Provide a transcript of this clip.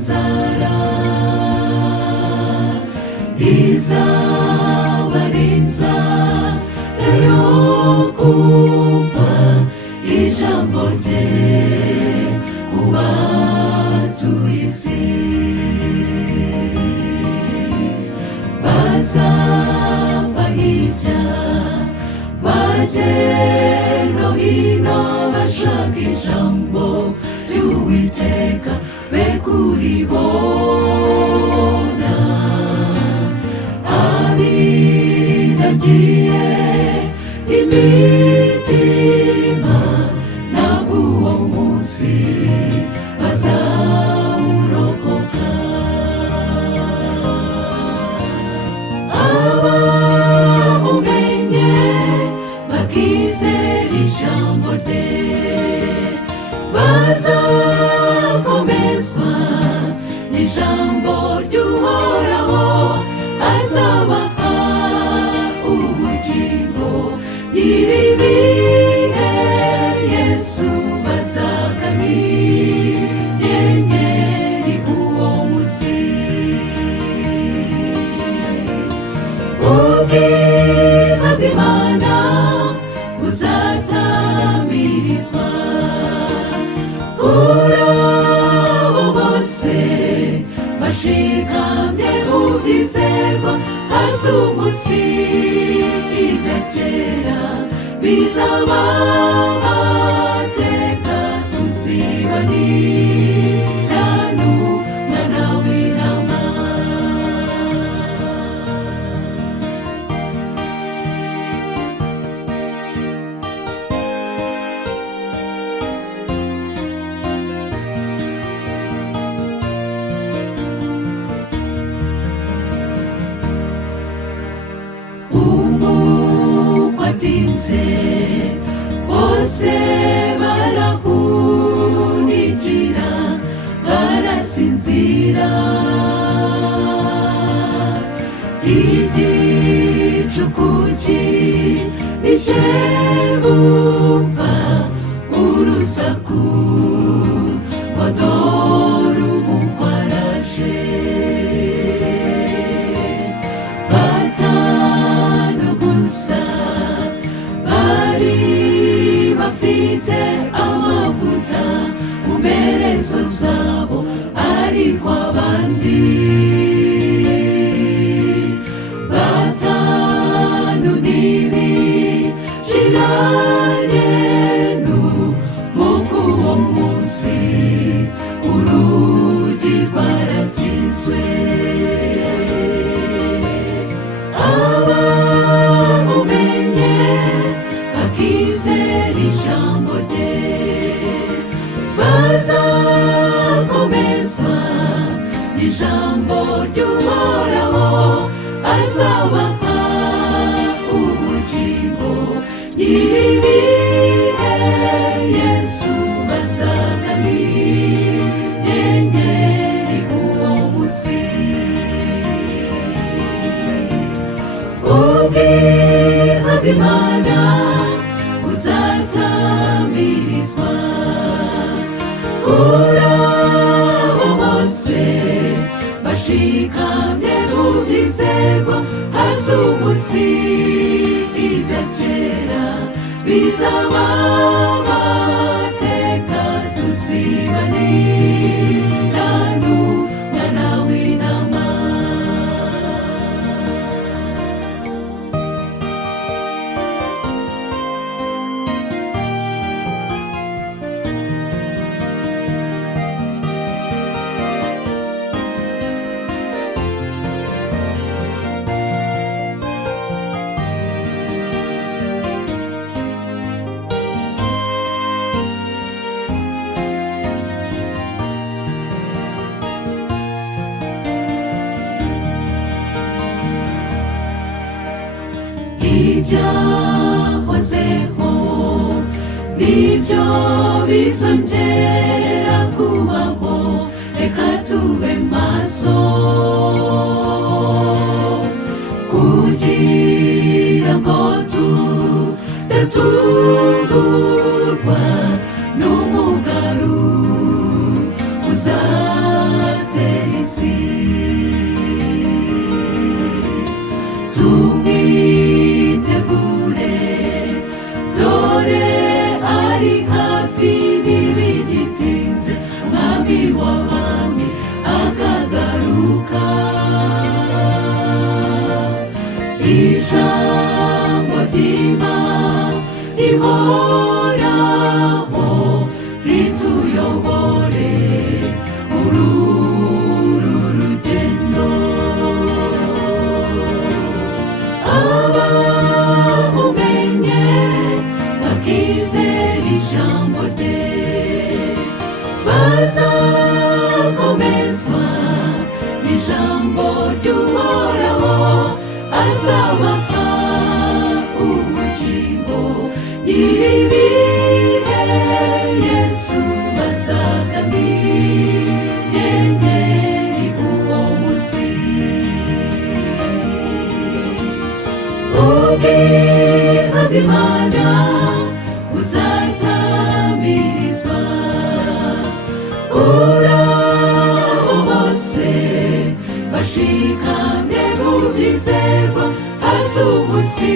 inzara izabarinza yo kumva ijambo rye ku batuye isi. Bazava hirya bajye no hino bashaka ijambo ry'Uwiteka be kuribona. Abinagiye imitima nabo uwo munsi bazawurokoka. Abamumenye bakizera ijambo rye bazakomezwa n'ijambo ry'Uhoraho, azabaha ubugingo nyir'ibihe. Yesu bazagana inyenyeri uwo munsi. Ubwiza bw'Imana buzatamirizwa kuri abo bose bashikamye mu byizerwa. Haza umunsi ibya kera bizaba amateka, tuzibanira n'Umwana w'Intama. Umukwatinze bose barahunikira barasinzira. Igicuku kinishe bumva urusaku ngo dore umukwe araje. Batanu gusa bari bafite amavuta mu mperezo zabo, ariko abandi batanu ntibishiranye n'umuko. Uwo munsi urugi rwarakinzwe. Abamumenye bakizera ijambo rye bazakomezwa n'ijambo ry'Uhoraho, azabaha ubugingo nyir'ibihe. Yesu bazagana inyenyeri uwo munsi. Ubwiza bw'Imana buzatamirizwa kuri abo bose bashikamye mu byizerwa. Haza umunsi ibya kera bizaba amateka, tuzibanira n'Umwana w'Intama. Ibyahozeho nibyo bizongera kubaho, reka tube maso kugira ngo tudatungurwa n'umugaru uzate ijambo ry'Imana rihoraho rituyobore muri uru rugendo. Abamumenye bakizera ijambo rye bazakomezwa n'ijambo ry'Uhoraho, azabaha ubugingo nyir'ibihe. Yesu bazaga nk'inyenyeri uwo munsi. Ubwiza bw'Imana buzatamirizwa, urabo bose bashikamye mu byizerwa, haza umunsi